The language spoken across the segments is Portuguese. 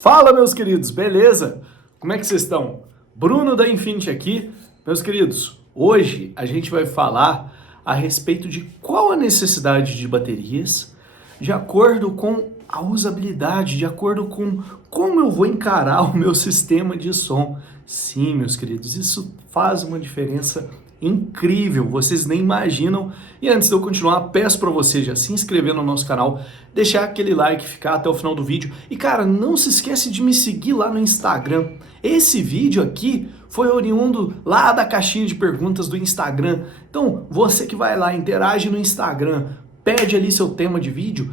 Fala, meus queridos, beleza? Como é que vocês estão? Bruno da Infinity aqui. Meus queridos, hoje a gente vai falar a respeito de qual a necessidade de baterias de acordo com a usabilidade, de acordo com como eu vou encarar o meu sistema de som. Sim, meus queridos, isso faz uma diferença incrível, vocês nem imaginam. E antes de eu continuar, peço para você já se inscrever no nosso canal, deixar aquele like, ficar até o final do vídeo. E cara, não se esquece de me seguir lá no Instagram. Esse vídeo aqui foi oriundo lá da caixinha de perguntas do Instagram. Então, você que vai lá, interage no Instagram, pede ali seu tema de vídeo,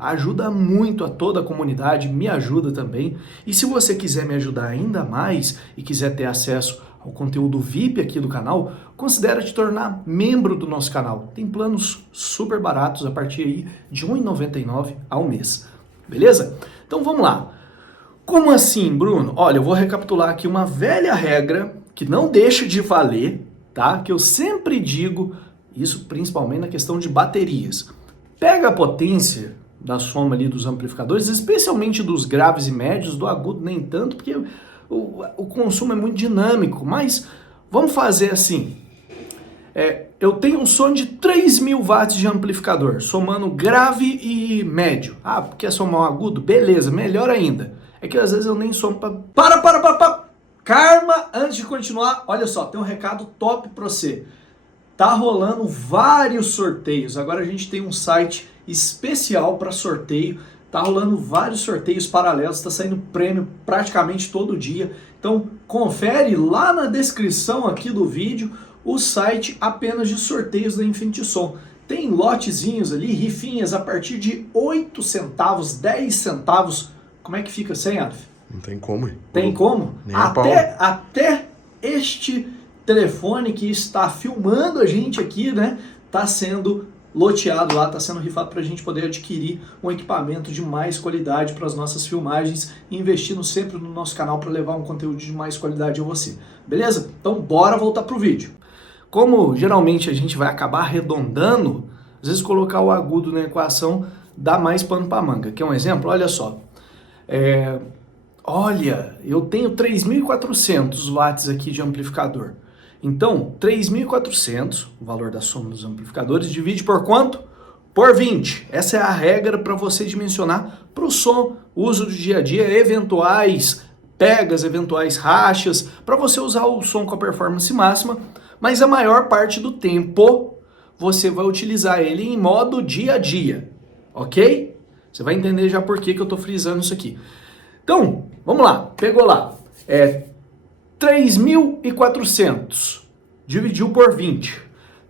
ajuda muito a toda a comunidade, me ajuda também. E se você quiser me ajudar ainda mais e quiser ter acesso ao conteúdo VIP aqui do canal, considere te tornar membro do nosso canal. Tem planos super baratos a partir aí de R$ 1,99 ao mês. Beleza? Então vamos lá. Como assim, Bruno? Olha, eu vou recapitular aqui uma velha regra que não deixa de valer, tá? Que eu sempre digo, isso principalmente na questão de baterias. Pega a potência da soma ali dos amplificadores, especialmente dos graves e médios, do agudo nem tanto, porque o consumo é muito dinâmico, mas vamos fazer assim. Eu tenho um som de 3.000 watts de amplificador, somando grave e médio. Ah, quer somar um agudo? Beleza, melhor ainda. É que às vezes eu nem somo pra... Para! Karma, antes de continuar, olha só, tem um recado top pra você. Tá rolando vários sorteios. Agora a gente tem um site especial para sorteio. Tá rolando vários sorteios paralelos. Tá saindo prêmio praticamente todo dia. Então confere lá na descrição aqui do vídeo o site apenas de sorteios da Infinity Som. Tem lotezinhos ali, rifinhas a partir de 8 centavos, 10 centavos. Como é que fica sem, Adolf? Não tem como. Tem como? Nem a pau. Até este telefone que está filmando a gente aqui, né, tá sendo loteado lá, tá sendo rifado para a gente poder adquirir um equipamento de mais qualidade para as nossas filmagens, investindo sempre no nosso canal para levar um conteúdo de mais qualidade a você. Beleza? Então bora voltar pro vídeo. Como geralmente a gente vai acabar arredondando, às vezes colocar o agudo na equação dá mais pano para manga. Quer um exemplo? Olha só. Olha, eu tenho 3.400 watts aqui de amplificador. Então, 3.400, o valor da soma dos amplificadores, divide por quanto? Por 20. Essa é a regra para você dimensionar para o som, uso do dia a dia, eventuais pegas, eventuais rachas, para você usar o som com a performance máxima, mas a maior parte do tempo você vai utilizar ele em modo dia a dia, ok? Você vai entender já por que eu estou frisando isso aqui. Então, vamos lá, pegou lá. 3.400 dividiu por 20.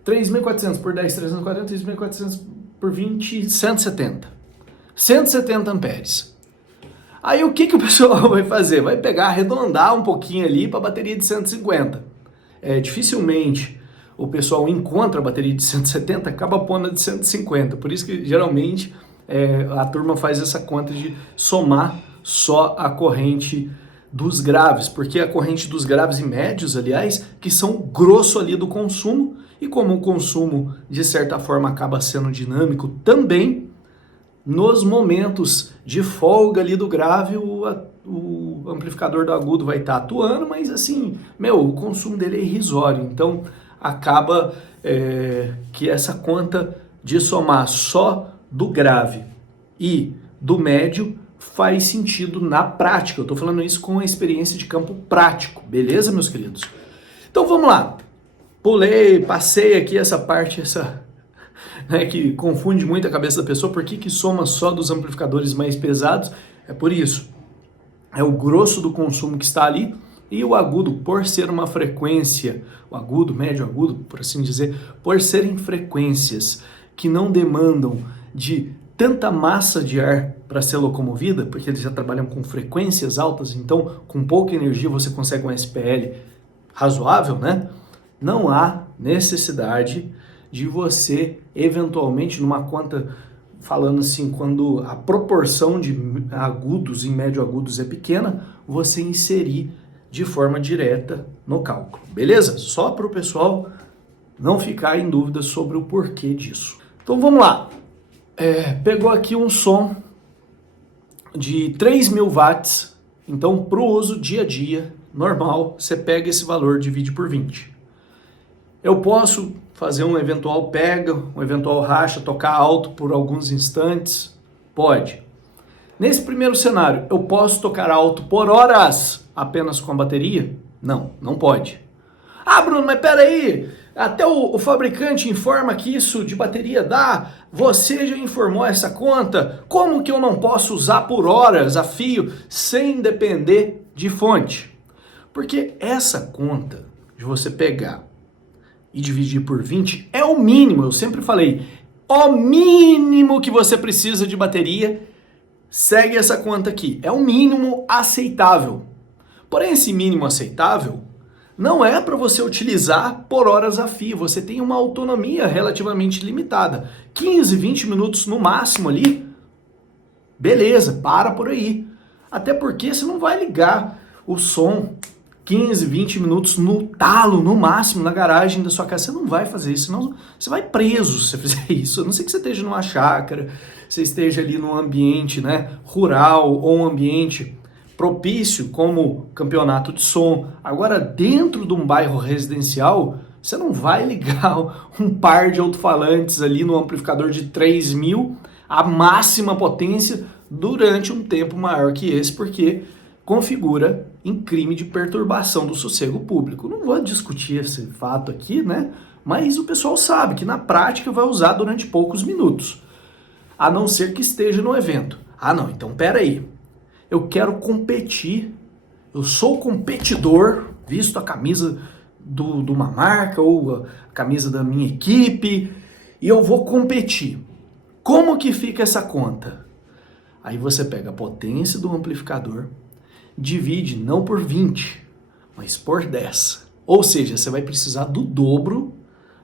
3.400 por 10, 340, 3.400 por 20, 170. 170 amperes. Aí o que o pessoal vai fazer? Vai pegar, arredondar um pouquinho ali para a bateria de 150. Dificilmente o pessoal encontra a bateria de 170, acaba pondo a de 150. Por isso que geralmente a turma faz essa conta de somar só a corrente dos graves, porque a corrente dos graves e médios, aliás, que são o grosso ali do consumo, e como o consumo, de certa forma, acaba sendo dinâmico também, nos momentos de folga ali do grave, o amplificador do agudo vai estar atuando, mas assim, o consumo dele é irrisório, então acaba que essa conta de somar só do grave e do médio faz sentido na prática. Eu estou falando isso com a experiência de campo prático, beleza, meus queridos? Então vamos lá. Passei aqui essa parte, que confunde muito a cabeça da pessoa. Por que soma só dos amplificadores mais pesados? É por isso. É o grosso do consumo que está ali, e o agudo, por ser uma frequência, o agudo, médio, agudo, por assim dizer, por serem frequências que não demandam de tanta massa de ar para ser locomovida, porque eles já trabalham com frequências altas, então com pouca energia você consegue um SPL razoável, né? Não há necessidade de você, eventualmente, numa conta, falando assim, quando a proporção de agudos e médio agudos é pequena, você inserir de forma direta no cálculo, beleza? Só para o pessoal não ficar em dúvida sobre o porquê disso. Então vamos lá. Pegou aqui um som de 3.000 watts, então para o uso dia a dia, normal, você pega esse valor, divide por 20. Eu posso fazer um eventual pega, um eventual racha, tocar alto por alguns instantes? Pode. Nesse primeiro cenário, eu posso tocar alto por horas apenas com a bateria? Não, não pode. Ah, Bruno, mas peraí, até o fabricante informa que isso de bateria dá, você já informou essa conta, como que eu não posso usar por horas a fio sem depender de fonte? Porque essa conta de você pegar e dividir por 20 é o mínimo, eu sempre falei, o mínimo que você precisa de bateria, segue essa conta aqui, é o mínimo aceitável. Porém, esse mínimo aceitável não é para você utilizar por horas a fio, você tem uma autonomia relativamente limitada. 15, 20 minutos no máximo ali, beleza, para por aí. Até porque você não vai ligar o som 15, 20 minutos no talo, no máximo, na garagem da sua casa. Você não vai fazer isso, senão você vai preso se você fizer isso. A não ser que você esteja numa chácara, você esteja ali num ambiente, né, rural ou um ambiente propício como campeonato de som. Agora, dentro de um bairro residencial, você não vai ligar um par de alto-falantes ali no amplificador de 3.000 a máxima potência durante um tempo maior que esse, porque configura em crime de perturbação do sossego público. Não vou discutir esse fato aqui, né? Mas o pessoal sabe que na prática vai usar durante poucos minutos, a não ser que esteja no evento. Ah, não, então pera aí. Eu quero competir, eu sou competidor, visto a camisa de uma marca ou a camisa da minha equipe, e eu vou competir. Como que fica essa conta? Aí você pega a potência do amplificador, divide não por 20, mas por 10. Ou seja, você vai precisar do dobro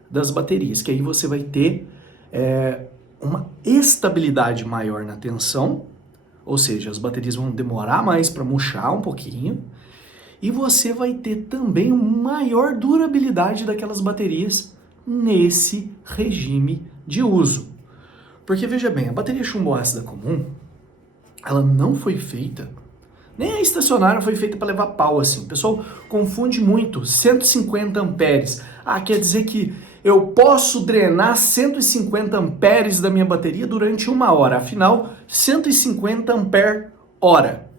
das baterias, que aí você vai ter uma estabilidade maior na tensão, ou seja, as baterias vão demorar mais para murchar um pouquinho, e você vai ter também uma maior durabilidade daquelas baterias nesse regime de uso. Porque veja bem, a bateria chumbo ácida comum, ela não foi feita, nem a estacionária foi feita para levar pau assim. O pessoal confunde muito, 150 amperes. Ah, quer dizer que eu posso drenar 150 amperes da minha bateria durante 1 hora. Afinal, 150 ampere hora.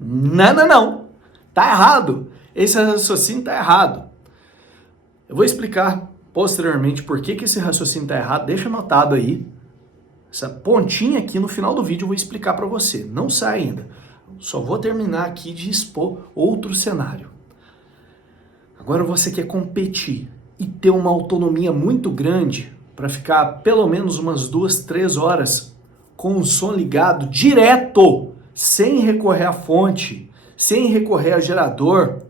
Não, não, não. Tá errado. Esse raciocínio tá errado. Eu vou explicar posteriormente por que esse raciocínio tá errado. Deixa anotado aí. Essa pontinha aqui no final do vídeo eu vou explicar para você. Não sai ainda. Só vou terminar aqui de expor outro cenário. Agora você quer competir e ter uma autonomia muito grande para ficar pelo menos umas 2, 3 horas com o som ligado direto, sem recorrer à fonte, sem recorrer a gerador.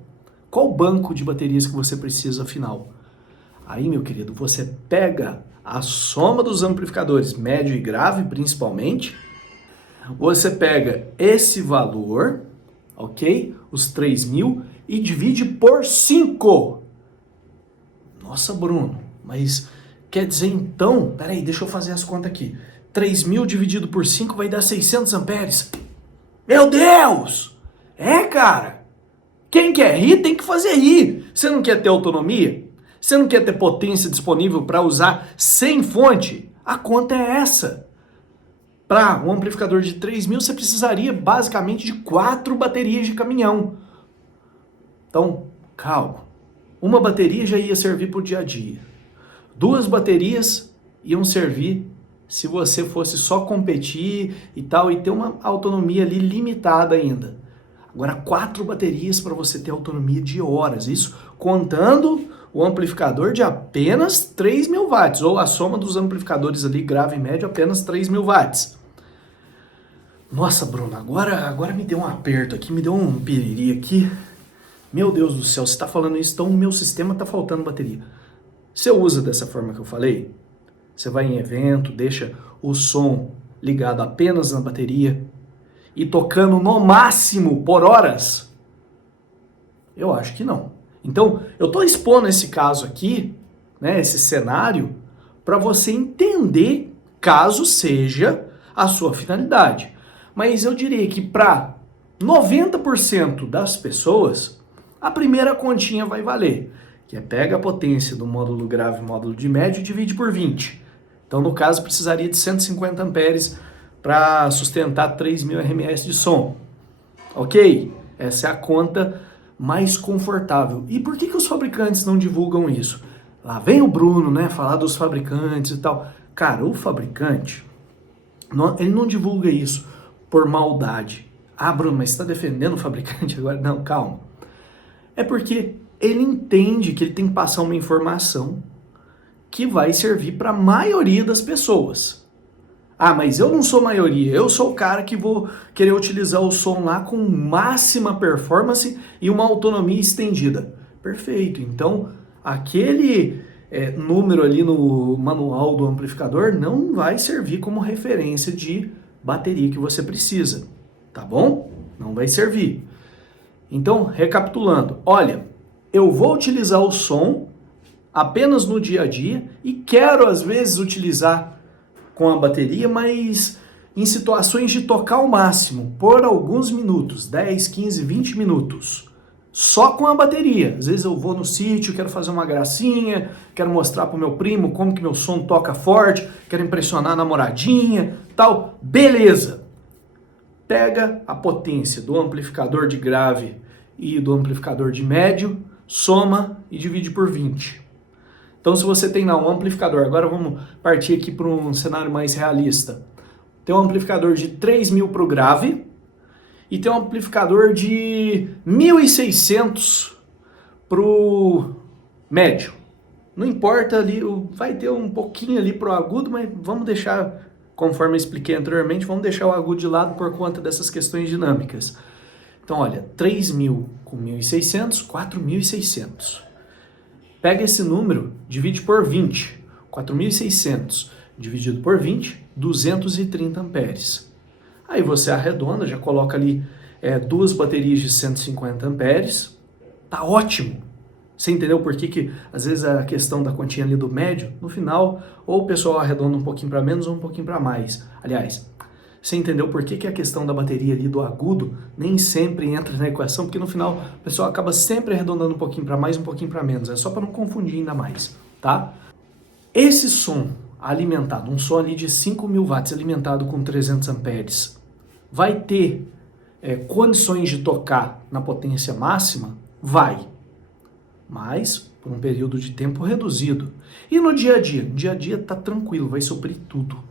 Qual banco de baterias que você precisa afinal? Aí, meu querido, você pega a soma dos amplificadores médio e grave, principalmente, você pega esse valor, ok? Os 3.000 e divide por 5. Nossa, Bruno, mas quer dizer então, peraí, deixa eu fazer as contas aqui. 3.000 dividido por 5 vai dar 600 amperes. Meu Deus! É, cara. Quem quer rir tem que fazer rir. Você não quer ter autonomia? Você não quer ter potência disponível para usar sem fonte? A conta é essa. Para um amplificador de 3.000, você precisaria basicamente de 4 baterias de caminhão. Então, calma. Uma bateria já ia servir para o dia a dia. 2 baterias iam servir se você fosse só competir e tal, e ter uma autonomia ali limitada ainda. Agora, 4 baterias para você ter autonomia de horas. Isso contando o amplificador de apenas 3.000 watts, ou a soma dos amplificadores ali, grave e médio, apenas 3.000 watts. Nossa, Bruno, agora me deu um aperto aqui, me deu um piriri aqui. Meu Deus do céu, você está falando isso, então o meu sistema está faltando bateria. Você usa dessa forma que eu falei? Você vai em evento, deixa o som ligado apenas na bateria e tocando no máximo por horas? Eu acho que não. Então, eu estou expondo esse caso aqui, né, esse cenário, para você entender caso seja a sua finalidade. Mas eu diria que para 90% das pessoas, a primeira continha vai valer, que é pega a potência do módulo grave e módulo de médio e divide por 20. Então, no caso, precisaria de 150 amperes para sustentar 3.000 RMS de som. Ok? Essa é a conta mais confortável. E por que os fabricantes não divulgam isso? Lá vem o Bruno, né, falar dos fabricantes e tal. Cara, o fabricante, ele não divulga isso por maldade. Ah, Bruno, mas você está defendendo o fabricante agora? Não, calma. É porque ele entende que ele tem que passar uma informação que vai servir para a maioria das pessoas. Ah, mas eu não sou maioria, eu sou o cara que vou querer utilizar o som lá com máxima performance e uma autonomia estendida. Perfeito, então aquele número ali no manual do amplificador não vai servir como referência de bateria que você precisa, tá bom? Não vai servir. Então, recapitulando, olha, eu vou utilizar o som apenas no dia a dia e quero às vezes utilizar com a bateria, mas em situações de tocar ao máximo, por alguns minutos, 10, 15, 20 minutos, só com a bateria. Às vezes eu vou no sítio, quero fazer uma gracinha, quero mostrar pro meu primo como que meu som toca forte, quero impressionar a namoradinha, tal, beleza. Pega a potência do amplificador de grave e do amplificador de médio, soma e divide por 20. Então, se você tem lá um amplificador, agora vamos partir aqui para um cenário mais realista. Tem um amplificador de 3.000 para o grave e tem um amplificador de 1.600 para o médio. Não importa ali, vai ter um pouquinho ali para o agudo, mas vamos deixar, conforme eu expliquei anteriormente, vamos deixar o agudo de lado por conta dessas questões dinâmicas. Então, olha, 3.000 com 1.600, 4.600. Pega esse número, divide por 20. 4.600 dividido por 20, 230 amperes. Aí você arredonda, já coloca ali duas baterias de 150 amperes. Tá ótimo. Você entendeu por que às vezes a questão da continha ali do médio, no final, ou o pessoal arredonda um pouquinho para menos ou um pouquinho para mais. Aliás, você entendeu por que a questão da bateria ali do agudo nem sempre entra na equação, porque no final o pessoal acaba sempre arredondando um pouquinho para mais, um pouquinho para menos. É só para não confundir ainda mais, tá? Esse som alimentado, um som ali de 5.000 watts alimentado com 300 amperes, vai ter condições de tocar na potência máxima? Vai, mas por um período de tempo reduzido. E no dia a dia? No dia a dia tá tranquilo, vai suprir tudo.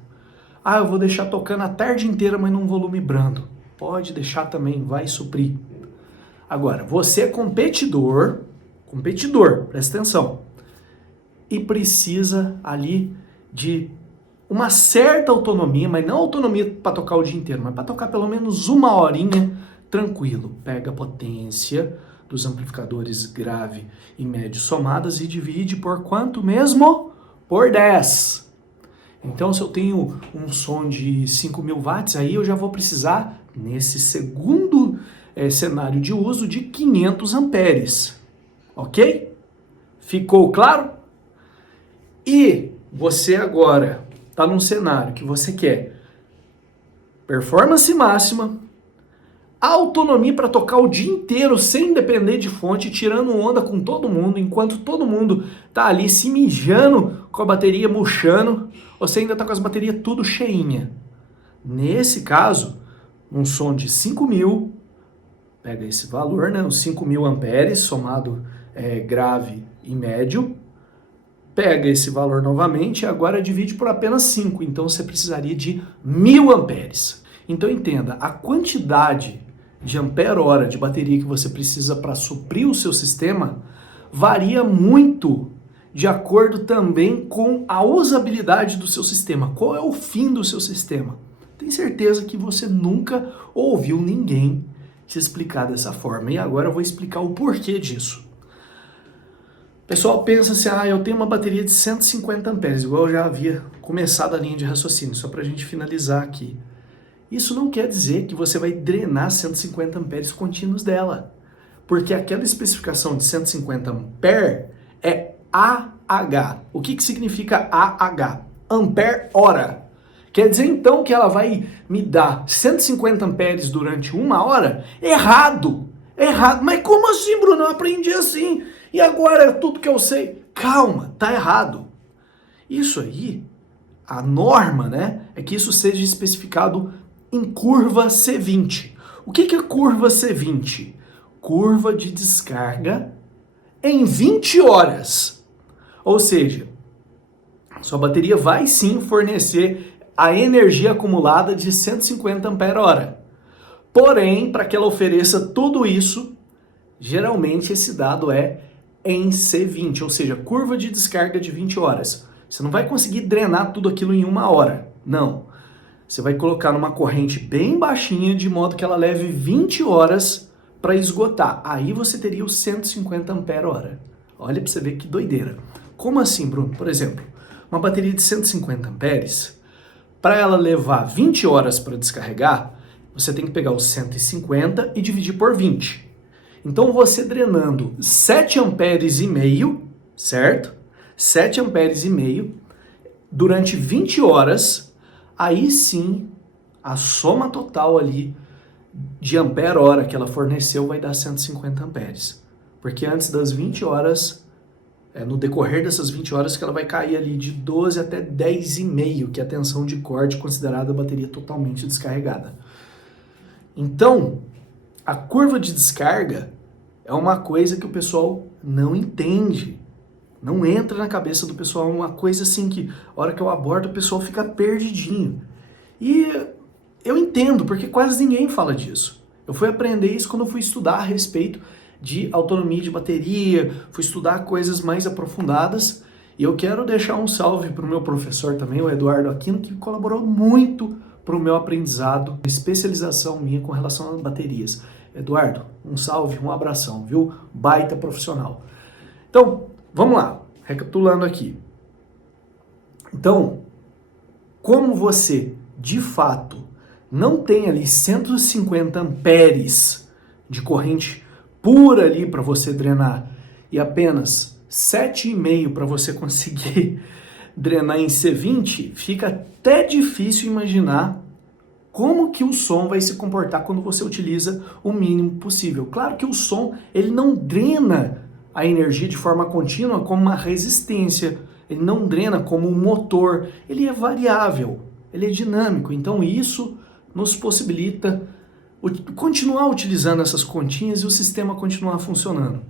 Ah, eu vou deixar tocando a tarde inteira, mas num volume brando. Pode deixar também, vai suprir. Agora, você é competidor, presta atenção, e precisa ali de uma certa autonomia, mas não autonomia para tocar o dia inteiro, mas para tocar pelo menos uma horinha tranquilo. Pega a potência dos amplificadores grave e médio somadas e divide por quanto mesmo? Por 10. Então, se eu tenho um som de 5.000 watts, aí eu já vou precisar, nesse segundo cenário de uso, de 500 amperes. Ok? Ficou claro? E você agora está num cenário que você quer performance máxima, autonomia para tocar o dia inteiro sem depender de fonte, tirando onda com todo mundo, enquanto todo mundo tá ali se mijando com a bateria murchando, você ainda tá com as baterias tudo cheinha. Nesse caso, um som de 5.000, pega esse valor, né, os 5.000 amperes, somado grave e médio, pega esse valor novamente e agora divide por apenas 5, então você precisaria de 1.000 amperes. Então entenda, a quantidade de ampere-hora de bateria que você precisa para suprir o seu sistema varia muito de acordo também com a usabilidade do seu sistema. Qual é o fim do seu sistema? Tenho certeza que você nunca ouviu ninguém te explicar dessa forma. E agora eu vou explicar o porquê disso. O pessoal pensa assim, eu tenho uma bateria de 150 amperes, igual eu já havia começado a linha de raciocínio, só para a gente finalizar aqui. Isso não quer dizer que você vai drenar 150 amperes contínuos dela, porque aquela especificação de 150 ampere é AH. O que significa AH? Ampere-hora. Quer dizer então que ela vai me dar 150 amperes durante 1 hora? Errado! Errado! Mas como assim, Bruno? Eu aprendi assim. E agora é tudo que eu sei. Calma, tá errado. Isso aí, a norma, né, é que isso seja especificado em curva C20. O que é curva C20? Curva de descarga em 20 horas. Ou seja, sua bateria vai sim fornecer a energia acumulada de 150 ampere-hora. Porém, para que ela ofereça tudo isso, geralmente esse dado é em C20, ou seja, curva de descarga de 20 horas. Você não vai conseguir drenar tudo aquilo em 1 hora, não. Você vai colocar numa corrente bem baixinha, de modo que ela leve 20 horas para esgotar. Aí você teria os 150 ampere-hora. Olha para você ver que doideira. Como assim, Bruno? Por exemplo, uma bateria de 150 amperes, para ela levar 20 horas para descarregar, você tem que pegar os 150 e dividir por 20. Então você drenando 7 amperes e meio, certo? 7 amperes e meio durante 20 horas, aí sim a soma total ali de ampere-hora que ela forneceu vai dar 150 amperes. Porque antes das 20 horas, no decorrer dessas 20 horas que ela vai cair ali de 12 até 10,5, que é a tensão de corte considerada a bateria totalmente descarregada. Então, a curva de descarga é uma coisa que o pessoal não entende. Não entra na cabeça do pessoal, é uma coisa assim que, a hora que eu abordo, o pessoal fica perdidinho. E eu entendo, porque quase ninguém fala disso. Eu fui aprender isso quando eu fui estudar a respeito de autonomia de bateria, fui estudar coisas mais aprofundadas, e eu quero deixar um salve para o meu professor também, o Eduardo Aquino, que colaborou muito para o meu aprendizado, especialização minha com relação a baterias. Eduardo, um salve, um abração, viu? Baita profissional. Então, vamos lá, recapitulando aqui. Então, como você, de fato, não tem ali 150 amperes de corrente pura ali para você drenar e apenas 7,5 para você conseguir drenar em C20, fica até difícil imaginar como que o som vai se comportar quando você utiliza o mínimo possível. Claro que o som, ele não drena a energia de forma contínua como uma resistência, ele não drena como um motor, ele é variável, ele é dinâmico, então isso nos possibilita continuar utilizando essas continhas e o sistema continuar funcionando.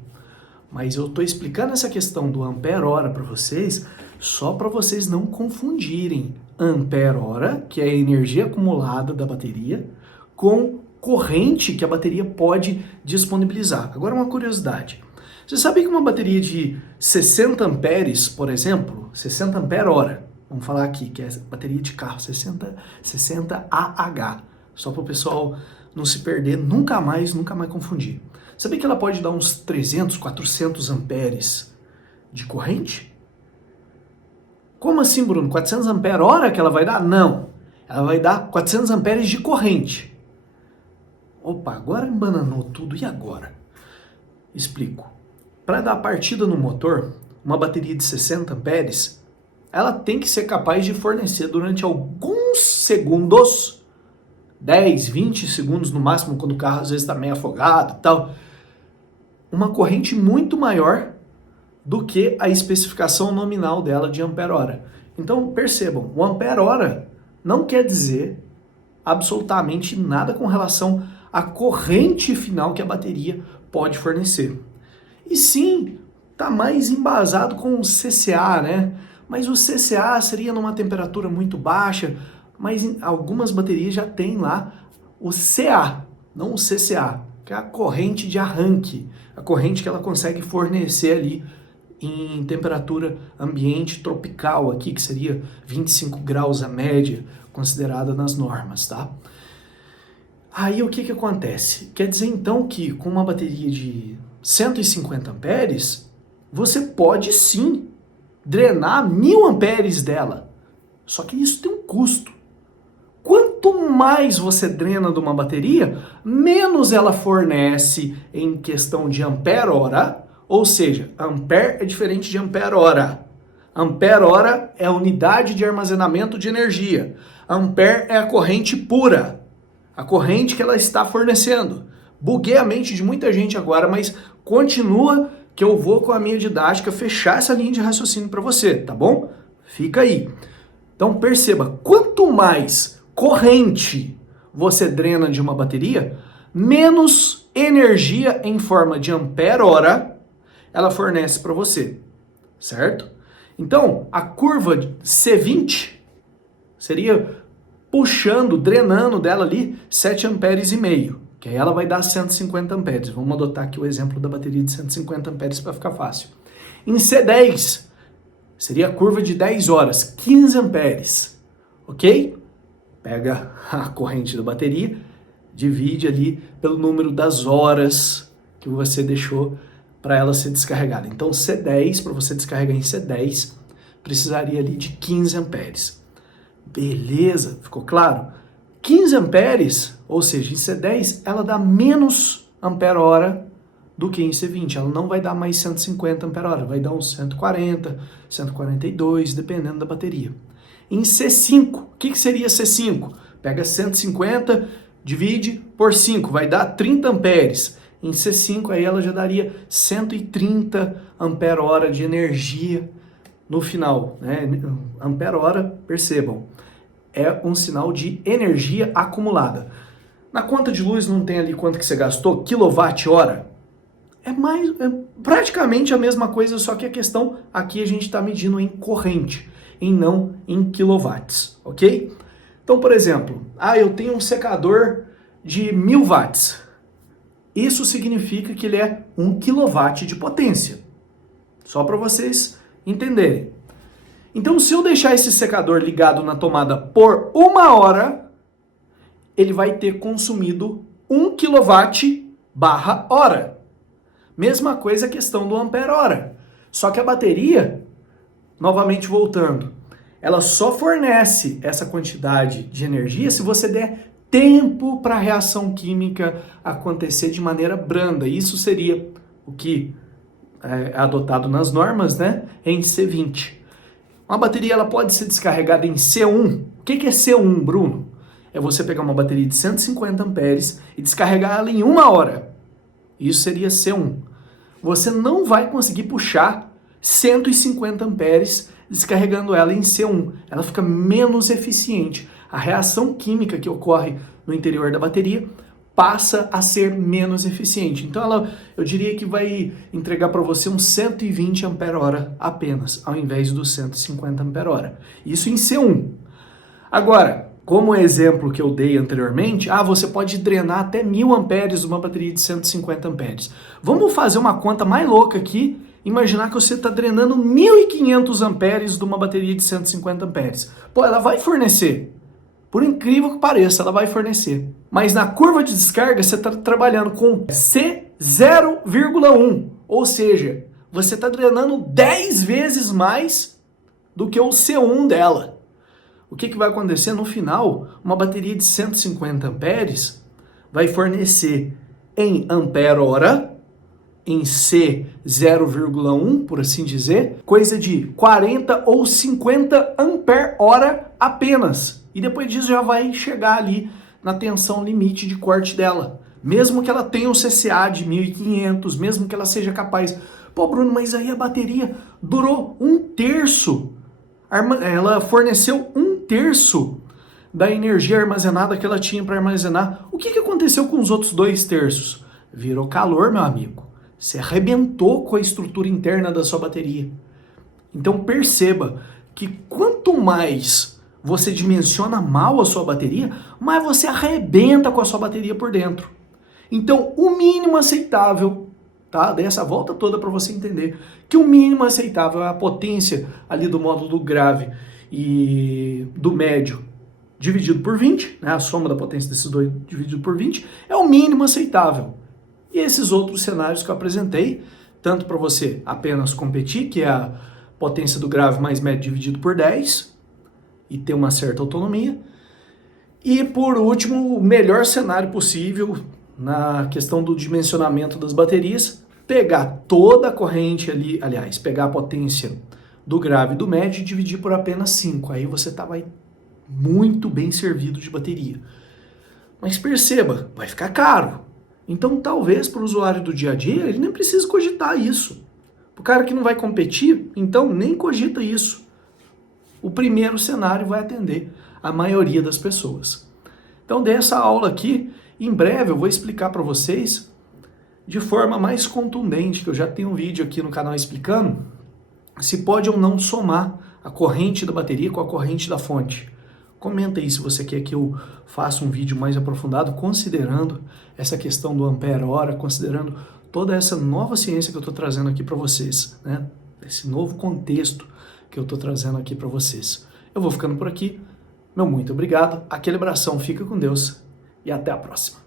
Mas eu estou explicando essa questão do ampere-hora para vocês, só para vocês não confundirem ampere-hora, que é a energia acumulada da bateria, com corrente que a bateria pode disponibilizar. Agora uma curiosidade. Você sabia que uma bateria de 60 amperes, por exemplo, 60 ampere-hora, vamos falar aqui, que é bateria de carro, 60 Ah, só para o pessoal não se perder, nunca mais confundir. Sabia que ela pode dar uns 300, 400 amperes de corrente? Como assim, Bruno? 400 ampere-hora que ela vai dar? Não, ela vai dar 400 amperes de corrente. Opa, agora embananou tudo, e agora? Explico. Para dar partida no motor, uma bateria de 60 amperes, ela tem que ser capaz de fornecer durante alguns segundos, 10, 20 segundos no máximo, quando o carro às vezes está meio afogado e tal, uma corrente muito maior do que a especificação nominal dela de ampere-hora. Então, percebam, o ampere-hora não quer dizer absolutamente nada com relação à corrente final que a bateria pode fornecer. E sim, está mais embasado com o CCA, né? Mas o CCA seria numa temperatura muito baixa, mas em algumas baterias já tem lá o CA, não o CCA, que é a corrente de arranque, a corrente que ela consegue fornecer ali em temperatura ambiente tropical aqui, que seria 25 graus a média, considerada nas normas, tá? Aí o que acontece? Quer dizer então que com uma bateria de 150 amperes, você pode sim drenar 1000 amperes dela. Só que isso tem um custo. Quanto mais você drena de uma bateria, menos ela fornece em questão de ampere-hora, ou seja, ampere é diferente de ampere-hora. Ampere-hora é a unidade de armazenamento de energia. Ampere é a corrente pura, a corrente que ela está fornecendo. Buguei a mente de muita gente agora, mas continua que eu vou com a minha didática fechar essa linha de raciocínio para você, tá bom? Fica aí. Então perceba, quanto mais corrente você drena de uma bateria, menos energia em forma de ampere-hora ela fornece para você, certo? Então, a curva C20 seria puxando, drenando dela ali 7 amperes e meio, que aí ela vai dar 150 amperes. Vamos adotar aqui o exemplo da bateria de 150 amperes para ficar fácil. Em C10, seria a curva de 10 horas, 15 amperes, ok? Pega a corrente da bateria, divide ali pelo número das horas que você deixou para ela ser descarregada. Então C10, para você descarregar em C10, precisaria ali de 15 amperes. Beleza, ficou claro? 15 amperes, ou seja, em C10, ela dá menos ampere-hora do que em C20. Ela não vai dar mais 150 ampere-hora, vai dar uns 140, 142, dependendo da bateria. Em C5, o que seria C5? Pega 150, divide por 5, vai dar 30 amperes. Em C5, aí ela já daria 130 ampere-hora de energia no final, né? Ampere-hora, percebam, é um sinal de energia acumulada. Na conta de luz não tem ali quanto que você gastou, quilowatt-hora? É praticamente a mesma coisa, só que a questão aqui a gente está medindo em corrente, e não em quilowatts, ok? Então, por exemplo, eu tenho um secador de 1000 watts. Isso significa que ele é 1 kW de potência. Só para vocês entenderem. Então, se eu deixar esse secador ligado na tomada por 1 hora, ele vai ter consumido 1 kW/hora. Mesma coisa a questão do ampere-hora. Só que a bateria, novamente voltando, ela só fornece essa quantidade de energia se você der tempo para a reação química acontecer de maneira branda. Isso seria o que é adotado nas normas, né, em C20. Uma bateria ela pode ser descarregada em C1. O que é C1, Bruno? É você pegar uma bateria de 150 amperes e descarregar ela em 1 hora. Isso seria C1. Você não vai conseguir puxar 150 amperes descarregando ela em C1. Ela fica menos eficiente. A reação química que ocorre no interior da bateria passa a ser menos eficiente. Então eu diria que vai entregar para você uns 120 ampere-hora apenas, ao invés dos 150 ampere-hora. Isso em C1. Agora, como exemplo que eu dei anteriormente, você pode drenar até 1000 amperes de uma bateria de 150 amperes. Vamos fazer uma conta mais louca aqui, imaginar que você está drenando 1500 amperes de uma bateria de 150 amperes. Ela vai fornecer. Por incrível que pareça, ela vai fornecer. Mas na curva de descarga, você está trabalhando com C0,1. Ou seja, você está drenando 10 vezes mais do que o C1 dela. O que vai acontecer? No final, uma bateria de 150 amperes vai fornecer em ampere-hora, em C0,1, por assim dizer, coisa de 40 ou 50 ampere-hora apenas. E depois disso já vai chegar ali na tensão limite de corte dela. Mesmo que ela tenha um CCA de 1500, mesmo que ela seja capaz. Bruno, mas aí a bateria durou 1/3. Ela forneceu 1/3 da energia armazenada que ela tinha para armazenar. O que aconteceu com os outros 2/3? Virou calor, meu amigo. Você arrebentou com a estrutura interna da sua bateria. Então perceba que quanto mais você dimensiona mal a sua bateria, mais você arrebenta com a sua bateria por dentro. Então o mínimo aceitável, tá? Dei essa volta toda para você entender que o mínimo aceitável é a potência ali do módulo grave e do médio dividido por 20, né? A soma da potência desses dois dividido por 20 é o mínimo aceitável. E esses outros cenários que eu apresentei, tanto para você apenas competir, que é a potência do grave mais médio dividido por 10, e ter uma certa autonomia. E por último, o melhor cenário possível na questão do dimensionamento das baterias, pegar toda a corrente ali, aliás, pegar a potência do grave e do médio e dividir por apenas 5. Aí você vai muito bem servido de bateria. Mas perceba, vai ficar caro. Então talvez para o usuário do dia a dia ele nem precise cogitar isso. Para o cara que não vai competir, então nem cogita isso. O primeiro cenário vai atender a maioria das pessoas. Então dessa aula aqui, em breve eu vou explicar para vocês de forma mais contundente, que eu já tenho um vídeo aqui no canal explicando, se pode ou não somar a corrente da bateria com a corrente da fonte. Comenta aí se você quer que eu faça um vídeo mais aprofundado, considerando essa questão do ampere-hora, considerando toda essa nova ciência que eu estou trazendo aqui para vocês, né? Esse novo contexto que eu estou trazendo aqui para vocês. Eu vou ficando por aqui. Meu muito obrigado. Aquele abração, fica com Deus e até a próxima.